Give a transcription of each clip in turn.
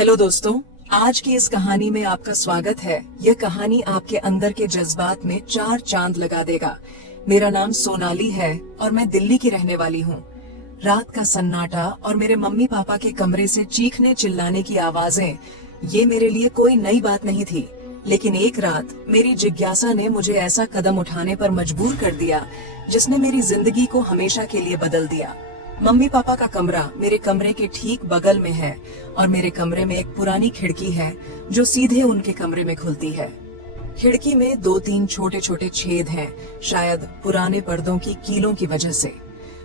Hello दोस्तों, आज की इस कहानी में आपका स्वागत है। यह कहानी आपके अंदर के जज्बात में 4 चांद लगा देगा। मेरा नाम सोनाली है और मैं दिल्ली की रहने वाली हूँ। रात का सन्नाटा और मेरे मम्मी पापा के कमरे से चीखने चिल्लाने की आवाजें, ये मेरे लिए कोई नई बात नहीं थी। लेकिन एक रात मेरी जिज्ञासा ने मुझे ऐसा कदम उठाने पर मजबूर कर दिया जिसने मेरी जिंदगी को हमेशा के लिए बदल दिया। मम्मी पापा का कमरा मेरे कमरे के ठीक बगल में है और मेरे कमरे में एक पुरानी खिड़की है जो सीधे उनके कमरे में खुलती है। खिड़की में 2-3 छोटे छोटे छेद हैं, शायद पुराने पर्दों की कीलों की वजह से।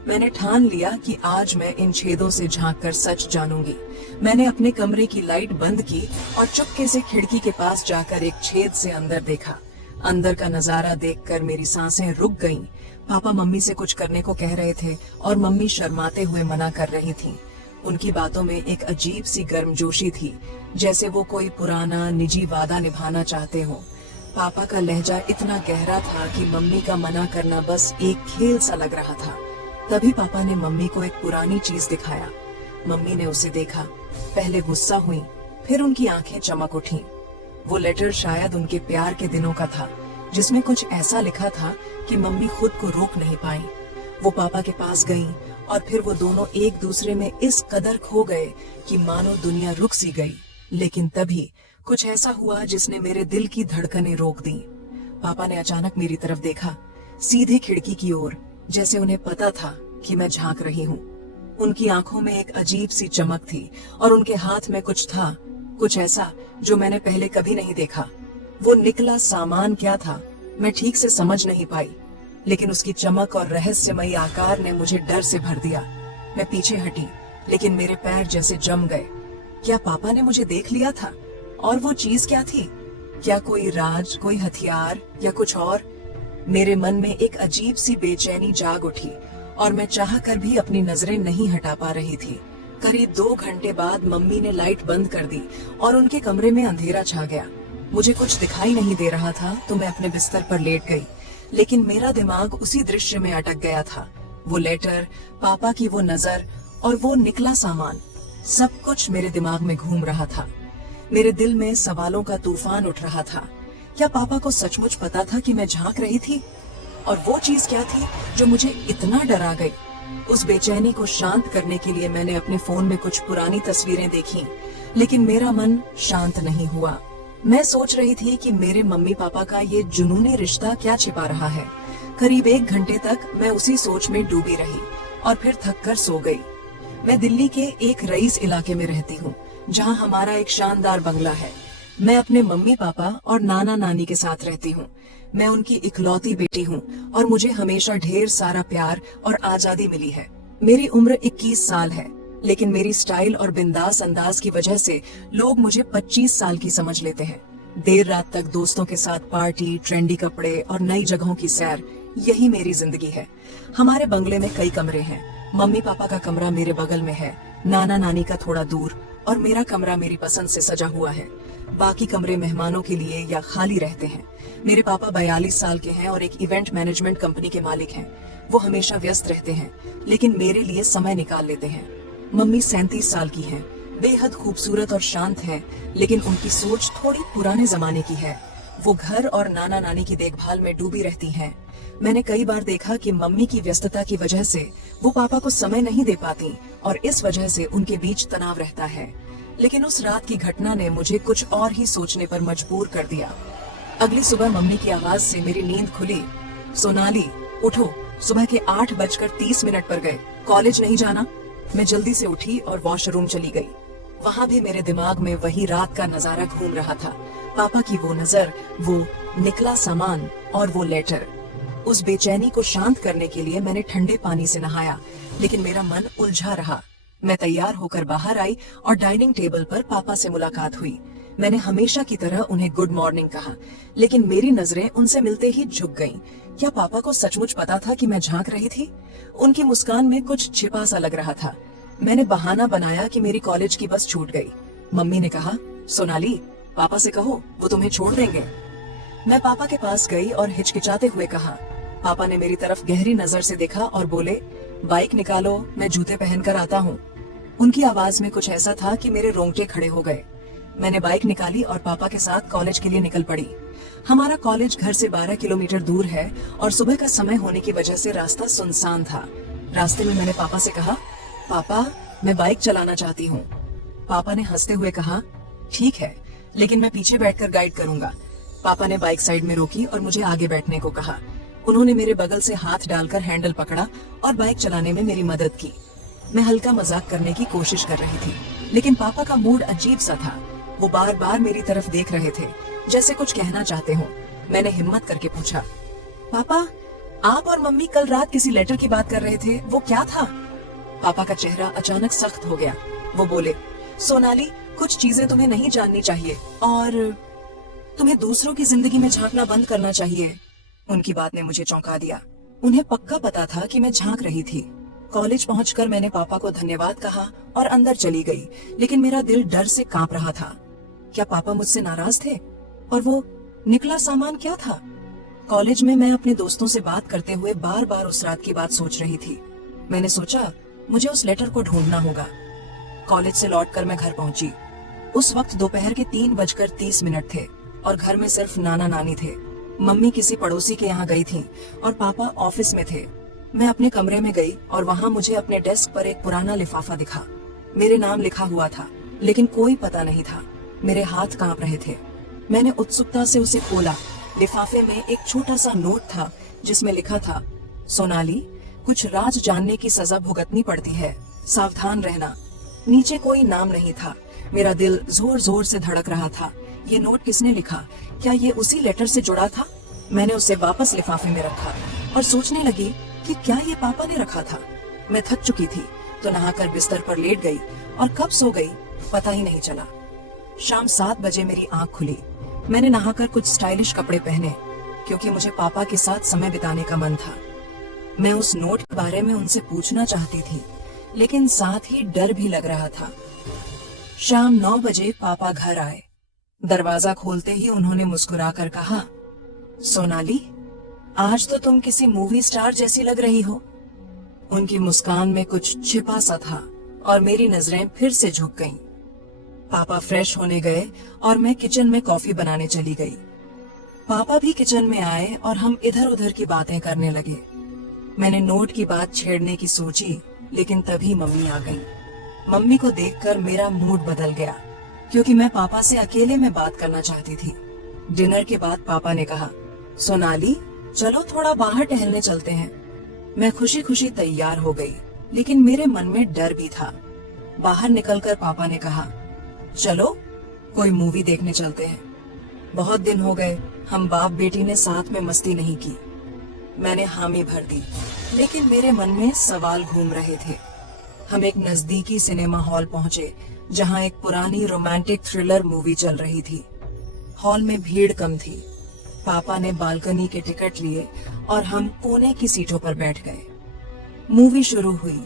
मैंने ठान लिया कि आज मैं इन छेदों से झांककर सच जानूंगी। मैंने अपने कमरे की लाइट बंद की और चुपके से खिड़की के पास जाकर एक छेद से अंदर देखा। अंदर का नजारा देखकर मेरी सांसें रुक गईं। पापा मम्मी से कुछ करने को कह रहे थे और मम्मी शर्माते हुए मना कर रही थीं। उनकी बातों में एक अजीब सी गर्मजोशी थी, जैसे वो कोई पुराना निजी वादा निभाना चाहते हो। पापा का लहजा इतना गहरा था कि मम्मी का मना करना बस एक खेल सा लग रहा था। तभी पापा ने मम्मी को एक पुरानी चीज दिखाया। मम्मी ने उसे देखा, पहले गुस्सा हुई, फिर उनकी आंखें चमक उठी। वो लेटर शायद उनके प्यार के दिनों का था, जिसमें कुछ ऐसा लिखा था कि मम्मी खुद को रोक नहीं पाई। वो पापा के पास गईं और फिर वो दोनों एक दूसरे में इस कदर खो गए कि मानो दुनिया रुक सी गई। लेकिन तभी कुछ ऐसा हुआ जिसने मेरे दिल की धड़कनें रोक दी। पापा ने अचानक मेरी तरफ देखा, सीधे खिड़की की ओर, जैसे उन्हें पता था कि मैं झांक रही हूँ। उनकी आंखों में एक अजीब सी चमक थी और उनके हाथ में कुछ था, कुछ ऐसा जो मैंने पहले कभी नहीं देखा। वो निकला सामान क्या था मैं ठीक से समझ नहीं पाई, लेकिन उसकी चमक और रहस्यमयी आकार ने मुझे डर से भर दिया। मैं पीछे हटी, लेकिन मेरे पैर जैसे जम गए। क्या पापा ने मुझे देख लिया था? और वो चीज क्या थी? क्या कोई राज, कोई हथियार या कुछ और? मेरे मन में एक अजीब सी बेचैनी जाग उठी और मैं चाहकर भी अपनी नजरें नहीं हटा पा रही थी। करीब 2 घंटे बाद मम्मी ने लाइट बंद कर दी और उनके कमरे में अंधेरा छा गया। मुझे कुछ दिखाई नहीं दे रहा था तो मैं अपने बिस्तर पर लेट गई, लेकिन मेरा दिमाग उसी दृश्य में अटक गया था। वो लेटर, पापा की वो नजर और वो निकला सामान, सब कुछ मेरे दिमाग में घूम रहा था। मेरे दिल में सवालों का तूफान उठ रहा था। क्या पापा को सचमुच पता था कि मैं झांक रही थी? और वो चीज क्या थी जो मुझे इतना डरा गई? उस बेचैनी को शांत करने के लिए मैंने अपने फोन में कुछ पुरानी तस्वीरें देखी, लेकिन मेरा मन शांत नहीं हुआ। मैं सोच रही थी कि मेरे मम्मी पापा का ये जुनूनी रिश्ता क्या छिपा रहा है। करीब 1 घंटे तक मैं उसी सोच में डूबी रही और फिर थककर सो गई। मैं दिल्ली के एक रईस इलाके में रहती हूँ, जहाँ हमारा एक शानदार बंगला है। मैं अपने मम्मी पापा और नाना नानी के साथ रहती हूँ। मैं उनकी इकलौती बेटी हूँ और मुझे हमेशा ढेर सारा प्यार और आजादी मिली है। मेरी उम्र 21 साल है, लेकिन मेरी स्टाइल और बिंदास अंदाज की वजह से लोग मुझे 25 साल की समझ लेते हैं। देर रात तक दोस्तों के साथ पार्टी, ट्रेंडी कपड़े और नई जगहों की सैर, यही मेरी जिंदगी है। हमारे बंगले में कई कमरे हैं। मम्मी पापा का कमरा मेरे बगल में है, नाना नानी का थोड़ा दूर, और मेरा कमरा मेरी पसंद से सजा हुआ है। बाकी कमरे मेहमानों के लिए या खाली रहते हैं। मेरे पापा 42 साल के हैं और एक इवेंट मैनेजमेंट कंपनी के मालिक हैं। वो हमेशा व्यस्त रहते हैं, लेकिन मेरे लिए समय निकाल लेते हैं। मम्मी 37 साल की हैं, बेहद खूबसूरत और शांत हैं, लेकिन उनकी सोच थोड़ी पुराने जमाने की है। वो घर और नाना नानी की देखभाल में डूबी रहती हैं। मैंने कई बार देखा कि मम्मी की व्यस्तता की वजह से वो पापा को समय नहीं दे पाती और इस वजह से उनके बीच तनाव रहता है। लेकिन उस रात की घटना ने मुझे कुछ और ही सोचने पर मजबूर कर दिया। अगली सुबह मम्मी की आवाज से मेरी नींद खुली। सोनाली, उठो, सुबह के 8:30 पर गए, कॉलेज नहीं जाना? मैं जल्दी से उठी और वॉशरूम चली गई। वहाँ भी मेरे दिमाग में वही रात का नजारा घूम रहा था। पापा की वो नजर, वो निकला सामान और वो लेटर। उस बेचैनी को शांत करने के लिए मैंने ठंडे पानी से नहाया, लेकिन मेरा मन उलझा रहा। मैं तैयार होकर बाहर आई और डाइनिंग टेबल पर पापा से मुलाकात हुई। मैंने हमेशा की तरह उन्हें गुड मॉर्निंग कहा, लेकिन मेरी नजरें उनसे मिलते ही झुक गईं। क्या पापा को सचमुच पता था कि मैं झांक रही थी? उनकी मुस्कान में कुछ छिपा सा लग रहा था। मैंने बहाना बनाया कि मेरी कॉलेज की बस छूट गई। मम्मी ने कहा, सोनाली, पापा से कहो, वो तुम्हें छोड़ देंगे। मैं पापा के पास गई और हिचकिचाते हुए कहा। पापा ने मेरी तरफ गहरी नजर से देखा और बोले, बाइक निकालो, मैं जूते पहनकर आता हूँ। उनकी आवाज में कुछ ऐसा था कि मेरे रोंगटे खड़े हो गए। मैंने बाइक निकाली और पापा के साथ कॉलेज के लिए निकल पड़ी। हमारा कॉलेज घर से 12 किलोमीटर दूर है और सुबह का समय होने की वजह से रास्ता सुनसान था। रास्ते में मैंने पापा से कहा, पापा मैं बाइक चलाना चाहती हूँ। पापा ने हंसते हुए कहा, ठीक है, लेकिन मैं पीछे बैठकर गाइड करूंगा। पापा ने बाइक साइड में रोकी और मुझे आगे बैठने को कहा। उन्होंने मेरे बगल से हाथ डालकर हैंडल पकड़ा और बाइक चलाने में मेरी मदद की। मैं हल्का मजाक करने की कोशिश कर रही थी, लेकिन पापा का मूड अजीब सा था। वो बार बार मेरी तरफ देख रहे थे, जैसे कुछ कहना चाहते हो। मैंने हिम्मत करके पूछा, पापा आप और मम्मी कल रात किसी लेटर की बात कर रहे थे, वो क्या था? पापा का चेहरा अचानक सख्त हो गया। वो बोले, सोनाली कुछ चीजें तुम्हें नहीं जाननी चाहिए और तुम्हें दूसरों की जिंदगी में झांकना बंद करना चाहिए। उनकी बात ने मुझे चौंका दिया। उन्हें पक्का पता था कि मैं झांक रही थी। कॉलेज पहुंचकर मैंने पापा को धन्यवाद कहा और अंदर चली गई, लेकिन मेरा दिल डर से कांप रहा था। क्या पापा मुझसे नाराज थे? और वो निकला सामान क्या था? कॉलेज में मैं अपने दोस्तों से बात करते हुए बार बार उस रात की बात सोच रही थी। मैंने सोचा मुझे उस लेटर को ढूंढना होगा। कॉलेज से लौटकर मैं घर पहुंची। उस वक्त दोपहर के 3:30 थे और घर में सिर्फ नाना नानी थे। मम्मी किसी पड़ोसी के यहाँ गई थी और पापा ऑफिस में थे। मैं अपने कमरे में गई और वहाँ मुझे अपने डेस्क पर एक पुराना लिफाफा दिखा। मेरे नाम लिखा हुआ था, लेकिन कोई पता नहीं था। मेरे हाथ कांप रहे थे। मैंने उत्सुकता से उसे खोला। लिफाफे में एक छोटा सा नोट था जिसमें लिखा था, सोनाली कुछ राज जानने की सजा भुगतनी पड़ती है, सावधान रहना। नीचे कोई नाम नहीं था। मेरा दिल जोर जोर से धड़क रहा था। ये नोट किसने लिखा? क्या ये उसी लेटर से जुड़ा था? मैंने उसे वापस लिफाफे में रखा और सोचने लगी कि क्या ये पापा ने रखा था। मैं थक चुकी थी तो नहाकर बिस्तर पर लेट गई और कब सो गई पता ही नहीं चला। शाम 7 बजे मेरी आंख खुली। मैंने नहाकर कुछ स्टाइलिश कपड़े पहने क्योंकि मुझे पापा के साथ समय बिताने का मन था। मैं उस नोट के बारे में उनसे पूछना चाहती थी, लेकिन साथ ही डर भी लग रहा था। शाम 9 बजे पापा घर आए। दरवाजा खोलते ही उन्होंने मुस्कुराकर कहा, सोनाली आज तो तुम किसी मूवी स्टार जैसी लग रही हो। उनकी मुस्कान में कुछ छिपा सा था और मेरी नजरें फिर से झुक गईं। पापा फ्रेश होने गए और मैं किचन में कॉफी बनाने चली गई। पापा भी किचन में आए और हम इधर उधर की बातें करने लगे। मैंने नोट की बात छेड़ने की सोची, लेकिन तभी मम्मी आ गई। मम्मी को देखकर मेरा मूड बदल गया क्योंकि मैं पापा से अकेले में बात करना चाहती थी। डिनर के बाद पापा ने कहा, सोनाली चलो थोड़ा बाहर टहलने चलते हैं। मैं खुशी खुशी तैयार हो गई, लेकिन मेरे मन में डर भी था। बाहर निकलकर पापा ने कहा, चलो कोई मूवी देखने चलते हैं। बहुत दिन हो गए हम बाप बेटी ने साथ में मस्ती नहीं की। मैंने हामी भर दी, लेकिन मेरे मन में सवाल घूम रहे थे। हम एक नजदीकी सिनेमा हॉल पहुंचे जहां एक पुरानी रोमांटिक थ्रिलर मूवी चल रही थी। हॉल में भीड़ कम थी। पापा ने बालकनी के टिकट लिए और हम कोने की सीटों पर बैठ गए। मूवी शुरू हुई,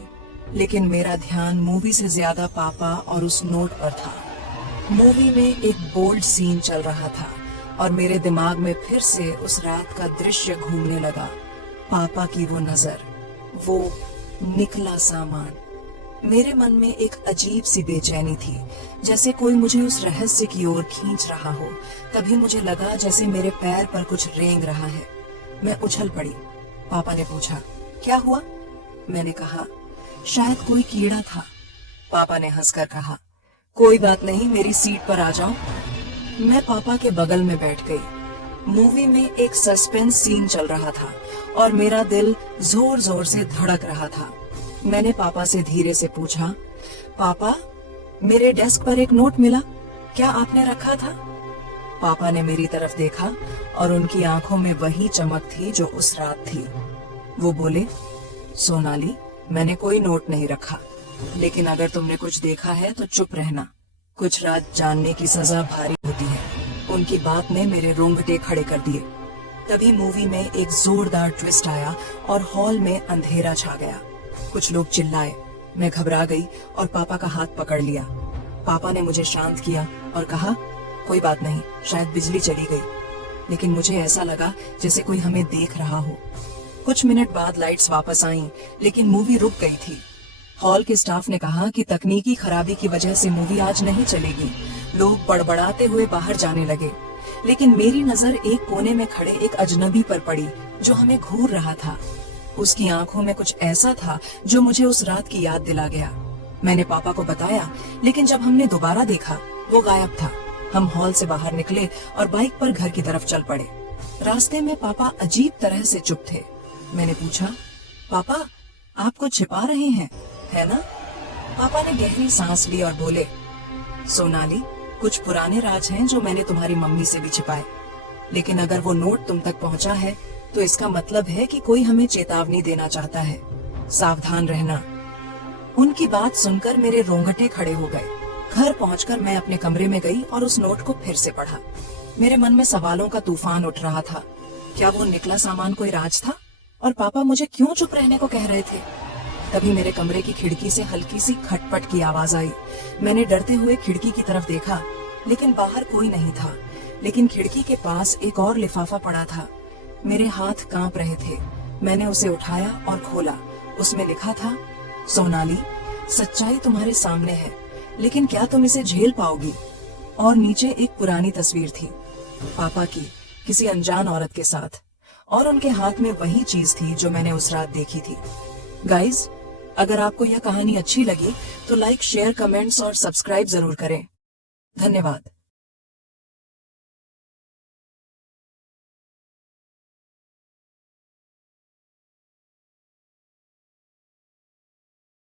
लेकिन मेरा ध्यान मूवी से ज्यादा पापा और उस नोट पर था। मूवी में एक बोल्ड सीन चल रहा था और मेरे दिमाग में फिर से उस रात का दृश्य घूमने लगा। पापा की वो नजर, वो निकला सामान। मेरे मन में एक अजीब सी बेचैनी थी, जैसे कोई मुझे उस रहस्य की ओर खींच रहा हो। तभी मुझे लगा जैसे मेरे पैर पर कुछ रेंग रहा है। मैं उछल पड़ी। पापा ने पूछा, क्या हुआ? मैंने कहा, शायद कोई कीड़ा था। पापा ने हंसकर कहा, कोई बात नहीं, मेरी सीट पर आ जाओ। मैं पापा के बगल में बैठ गई। मूवी में एक सस्पेंस सीन चल रहा था और मेरा दिल जोर जोर से धड़क रहा था। मैंने पापा से धीरे से पूछा, पापा मेरे डेस्क पर एक नोट मिला, क्या आपने रखा था? पापा ने मेरी तरफ देखा और उनकी आंखों में वही चमक थी जो उस रात थी। वो बोले, सोनाली मैंने कोई नोट नहीं रखा, लेकिन अगर तुमने कुछ देखा है तो चुप रहना। कुछ राज जानने की सजा भारी होती है। उनकी बात ने मेरे रोंगटे खड़े कर दिए। तभी मूवी में एक जोरदार ट्विस्ट आया और हॉल में अंधेरा छा गया। कुछ लोग चिल्लाए। मैं घबरा गई और पापा का हाथ पकड़ लिया। पापा ने मुझे शांत किया और कहा, कोई बात नहीं, शायद बिजली चली गई। लेकिन मुझे ऐसा लगा जैसे कोई हमें देख रहा हो। कुछ मिनट बाद लाइट्स वापस आईं, लेकिन मूवी रुक गई थी। हॉल के स्टाफ ने कहा कि तकनीकी खराबी की वजह से मूवी आज नहीं चलेगी। लोग बड़बड़ाते हुए बाहर जाने लगे, लेकिन मेरी नजर एक कोने में खड़े एक अजनबी पर पड़ी जो हमें घूर रहा था। उसकी आंखों में कुछ ऐसा था जो मुझे उस रात की याद दिला गया। मैंने पापा को बताया, लेकिन जब हमने दोबारा देखा वो गायब था। हम हॉल से बाहर निकले और बाइक पर घर की तरफ चल पड़े। रास्ते में पापा अजीब तरह से चुप थे। मैंने पूछा, पापा आप कुछ छिपा रहे हैं, है ना? पापा ने गहरी सांस ली और बोले, सोनाली, कुछ पुराने राज हैं जो मैंने तुम्हारी मम्मी से भी छिपाए, लेकिन अगर वो नोट तुम तक पहुंचा है तो इसका मतलब है कि कोई हमें चेतावनी देना चाहता है। सावधान रहना। उनकी बात सुनकर मेरे रोंगटे खड़े हो गए। घर पहुंचकर मैं अपने कमरे में गई और उस नोट को फिर से पढ़ा। मेरे मन में सवालों का तूफान उठ रहा था। क्या वो निकला सामान कोई राज था? और पापा मुझे क्यों चुप रहने को कह रहे थे? तभी मेरे कमरे की खिड़की से हल्की सी खटपट की आवाज आई। मैंने डरते हुए खिड़की की तरफ देखा, लेकिन बाहर कोई नहीं था। लेकिन खिड़की के पास एक और लिफाफा पड़ा था। मेरे हाथ कांप रहे थे। मैंने उसे उठाया और खोला। उसमें लिखा था, सोनाली, सच्चाई तुम्हारे सामने है, लेकिन क्या तुम इसे झेल पाओगी? और नीचे एक पुरानी तस्वीर थी, पापा की किसी अनजान औरत के साथ, और उनके हाथ में वही चीज थी जो मैंने उस रात देखी थी। गाइज, अगर आपको यह कहानी अच्छी लगी तो लाइक, शेयर, कमेंट्स और सब्सक्राइब जरूर करें। धन्यवाद।